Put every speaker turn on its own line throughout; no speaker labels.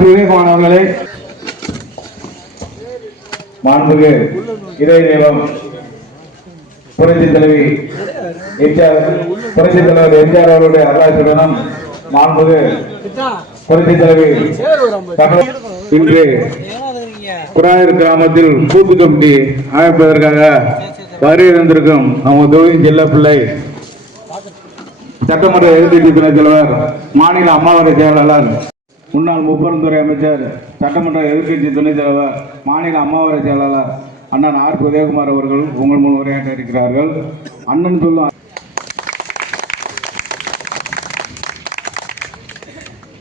அண்ணன் ஆழ்த்து விவேகமான் அவர்களே மாண்புக்கு இதய தெய்வம் புரட்சி தலைவி எம்ஜிஆர் புரட்சி தலைவர் எம்ஜிஆர் அவர்களுடைய அருளாட்சியுடனும் மாண்புக்கு புரட்சி தலைவி இன்று குராயர் கிராமத்தில் கூட்டு கமிட்டி அமைப்பதற்காக வருகை வந்திருக்கும் நம்ம தொழில் செல்ல பிள்ளை சட்டமன்ற எதிர்கட்சி துணைத் தலைவர் மாநில அம்மாவரை செயலாளர் முன்னாள் முப்பெருந்துறை அமைச்சர் சட்டமன்ற எதிர்க்கட்சி துணைத் தலைவர் மாநில அம்மாவரை செயலாளர் அண்ணன் ஆர். உதயகுமார் அவர்கள் உங்கள் முன் உரையாற்ற இருக்கிறார்கள். அண்ணன் சொல்லும்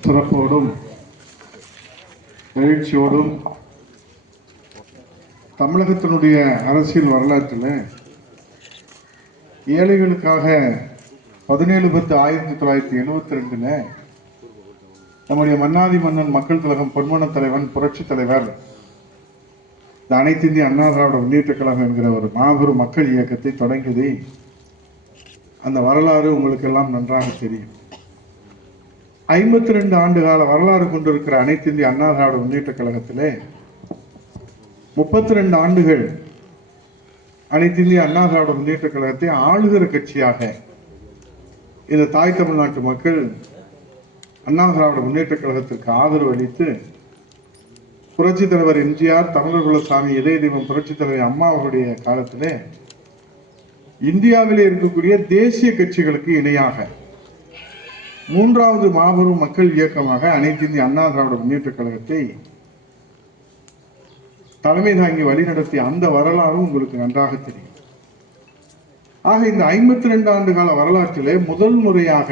சிறப்போடும் எழுச்சியோடும் தமிழகத்தினுடைய அரசியல் வரலாற்றில் ஏழைகளுக்காக பதினேழு பத்து ஆயிரத்தி தொள்ளாயிரத்தி எழுபத்தி ரெண்டில் நம்முடைய மன்னாதி மன்னன் மக்கள் கழகம் பொன்மன தலைவன் புரட்சி தலைவர். இந்த அனைத்து இந்திய அண்ணா திராவிட முன்னேற்ற கழகம் என்கிற ஒரு மாபெரும் மக்கள் இயக்கத்தை தொடங்கியதை அந்த வரலாறு உங்களுக்கெல்லாம் நன்றாக தெரியும். ஐம்பத்தி ரெண்டு ஆண்டு கால வரலாறு கொண்டிருக்கிற அனைத்து இந்திய அண்ணா திராவிட முன்னேற்ற கழகத்திலே முப்பத்தி ரெண்டு ஆண்டுகள் அனைத்து இந்திய அண்ணா திராவிட முன்னேற்ற கழகத்தை ஆளுகிற கட்சியாக இந்த தாய் தமிழ்நாட்டு மக்கள் அண்ணா திராவிட முன்னேற்ற கழகத்திற்கு ஆதரவு அளித்து புரட்சி தலைவர் எம்ஜிஆர் தமிழர் குலசாமி இதய தெய்வம் புரட்சி தலைவர் அம்மா அவருடைய காலத்திலே இந்தியாவிலே இருக்கக்கூடிய தேசிய கட்சிகளுக்கு இணையாக மூன்றாவது மாபெரும் மக்கள் இயக்கமாக அனைத்து இந்திய அண்ணா திராவிட முன்னேற்ற கழகத்தை தலைமை தாங்கி வழிநடத்திய அந்த வரலாறும் உங்களுக்கு நன்றாக தெரியும். ஆக இந்த ஐம்பத்தி ரெண்டு ஆண்டு கால வரலாற்றிலே முதல் முறையாக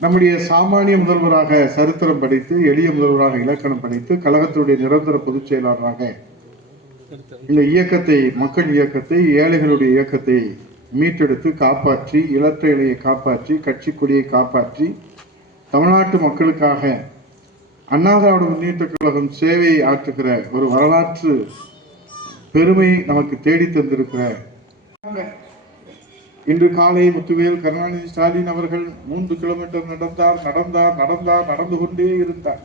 நம்முடைய சாமானிய முதல்வராக சரித்திரம் படித்து எளிய முதல்வராக இலக்கணம் படித்து கழகத்துடைய நிரந்தர பொதுச் செயலாளராக இந்த இயக்கத்தை மக்கள் இயக்கத்தை ஏழைகளுடைய இயக்கத்தை மீட்டெடுத்து காப்பாற்றி இலற்ற இலையை காப்பாற்றி கட்சி கொடியை காப்பாற்றி தமிழ்நாட்டு மக்களுக்காக அண்ணாதிராவிட முன்னேற்ற கழகம் சேவையை ஆற்றுகிற ஒரு வரலாற்று பெருமை நமக்கு தேடி தந்திருக்கிற இன்று காலை முத்துவேல் கருணாநிதி ஸ்டாலின் அவர்கள் மூன்று கிலோமீட்டர் நடந்தார் நடந்தார் நடந்தார் நடந்து கொண்டே இருந்தார்.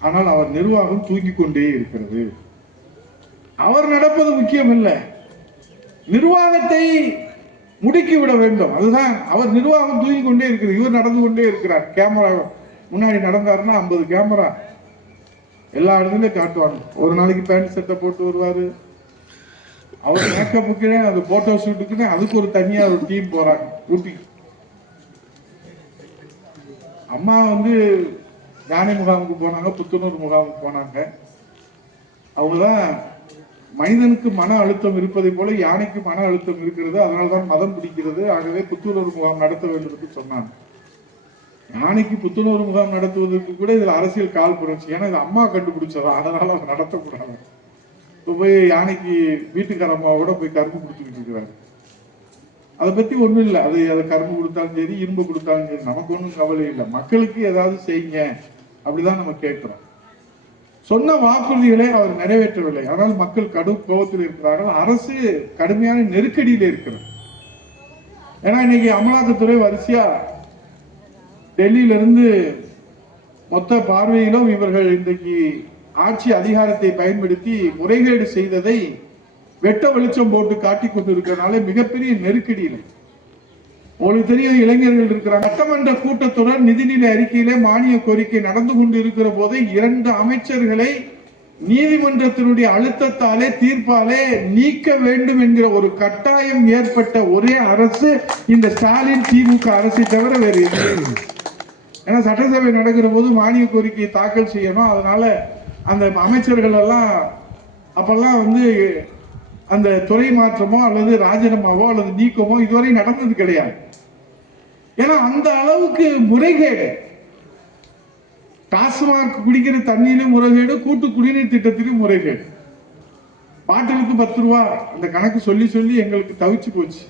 ஆனால் அவர் நிர்வாகம் தூங்கிக் கொண்டே இருக்கிறது. அவர் நடப்பது முக்கியம் இல்லை நிர்வாகத்தை முடுக்கி விட வேண்டும். அதுதான் அவர் நிர்வாகம் தூங்கி கொண்டே இருக்கிறது. இவர் நடந்து கொண்டே இருக்கிறார். கேமரா முன்னாடி நடந்தாருன்னா ஐம்பது கேமரா. எல்லா இடத்துலயும் காட்டுவாங்க. ஒரு நாளைக்கு பேண்ட் சட்டை போட்டு வருவாரு. அவர் மேக்கப்புக்குனே அது போட்டோ ஷூட்டுக்குன்னு அதுக்கு ஒரு தனியா ஒரு டீம் போறாங்க. ஊட்டி. அம்மா வந்து யானை முகாமுக்கு போனாங்க புத்துணர்வு முகாமுக்கு போனாங்க. அவங்கதான் மனிதனுக்கு மன அழுத்தம் இருப்பதை போல யானைக்கு மன அழுத்தம் இருக்கிறது அதனால்தான் மதம் பிடிக்கிறது. ஆகவே புத்துணர்வு முகாம் நடத்த வேண்டும் என்று சொன்னாங்க. யானைக்கு புத்துணர்வு முகாம் நடத்துவதற்கு கூட இதுல அரசியல் கால் புரட்சி. ஏன்னா இது அம்மா கண்டுபிடிச்சதா? அதனால அதை நடத்தக்கூடாது. இப்போ போய் யானைக்கு வீட்டுக்காரம்மாவை கூட போய் கரும்பு கொடுத்துக்கிட்டு இருக்கிறாரு அதை பற்றி ஒன்றும் இல்லை. அது அதை கரும்பு கொடுத்தாலும் சரி இரும்பு கொடுத்தாலும் சரி நமக்கு ஒன்றும் கவலை இல்லை. மக்களுக்கு ஏதாவது செய்யுங்க. அப்படிதான் நம்ம கேட்குறோம். சொன்ன வாக்குறுதிகளை அவர் நிறைவேற்றவில்லை. ஆனால் மக்கள் கடும் கோபத்தில் இருக்கிறார்கள். அரசு கடுமையான நெருக்கடியில் இருக்கிறது. ஏன்னா இன்னைக்கு அமலாக்கத்துறை வரிசையா டெல்லியிலிருந்து மொத்த பார்வையிலும் இவர்கள் இன்றைக்கு ஆட்சி அதிகாரத்தை பயன்படுத்தி முறைகேடு செய்ததை வெட்ட வெளிச்சம் போட்டு காட்டி கொண்டிருக்கிறனால மிகப்பெரிய நெருக்கடியில். உங்களுக்கு தெரிய இளைஞர்கள் இருக்கிறாங்க. சட்டமன்ற கூட்டத்தொடர் நிதிநிலை அறிக்கையிலே மானிய கோரிக்கை நடந்து கொண்டு இருக்கிற போது இரண்டு அமைச்சர்களை நீதிமன்றத்தினுடைய அழுத்தத்தாலே தீர்ப்பாலே நீக்க வேண்டும் என்கிற ஒரு கட்டாயம் ஏற்பட்ட ஒரே அரசு இந்த ஸ்டாலின் திமுக அரசை தவிர வேறு ஏன்னா சட்டசபை நடக்கிற போது மானிய கோரிக்கையை தாக்கல் செய்யணும். அதனால அந்த அமைச்சர்கள் எல்லாம் அப்பெல்லாம் வந்து அந்த துறை மாற்றமோ அல்லது ராஜினாமாவோ அல்லது நீக்கமோ இதுவரை நடந்தது கிடையாது. ஏன்னா அந்த அளவுக்கு முறைகேடு. டாஸ்மாக் குடிக்கிற தண்ணியிலும் முறைகேடு கூட்டு குடிநீர் திட்டத்திலும் முறைகேடு. பாட்டிலுக்கு பத்து ரூபா அந்த கணக்கு சொல்லி சொல்லி எங்களுக்கு தவிச்சு போச்சு.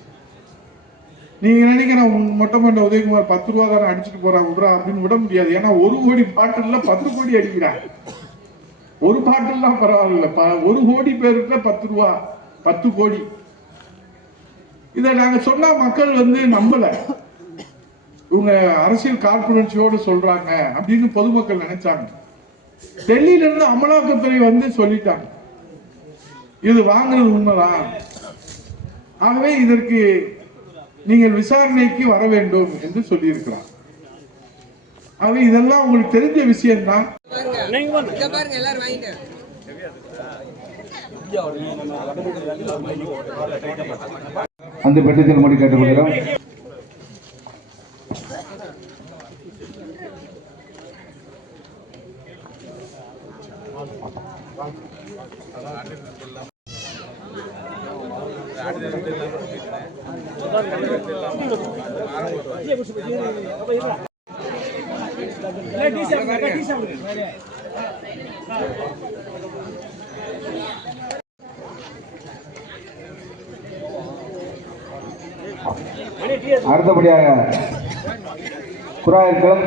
நீங்க நினைக்கிற மொட்டை மண்ட உதயகுமார் பத்து ரூபா தானே அடிச்சுட்டு போறா விடுறா அப்படின்னு விட முடியாது. ஏன்னா ஒரு கோடி பாட்டில்ல பத்து கோடி அடிக்கிறான் ஒரு பாட்டெல்லாம் பரவாயில்ல. ப- ஒரு கோடி பேருக்கு பத்து ரூபா பத்து கோடி. இதை நாங்க சொன்னா மக்கள் வந்து நம்பல. இவங்க அரசியல் காழ்ப்புணர்ச்சியோடு சொல்றாங்க அப்படின்னு பொதுமக்கள் நினைச்சாங்க. டெல்லியில இருந்து அமலாக்கத்துறை வந்து சொல்லிட்டாங்க. இது வாங்குறது உண்மைதான் ஆகவே இதற்கு நீங்கள் விசாரணைக்கு வர வேண்டும் என்று சொல்லியிருக்கிறார். ஆகவே இதெல்லாம் உங்களுக்கு தெரிஞ்ச விஷயம்தான்
இங்க பாருங்க எல்லாரும் வாங்கிட்டு
அந்த பெட்டித்தில் மொழி கேட்டுக்கொள்கிறோம் அடுத்தபடியாக குராயர்களும்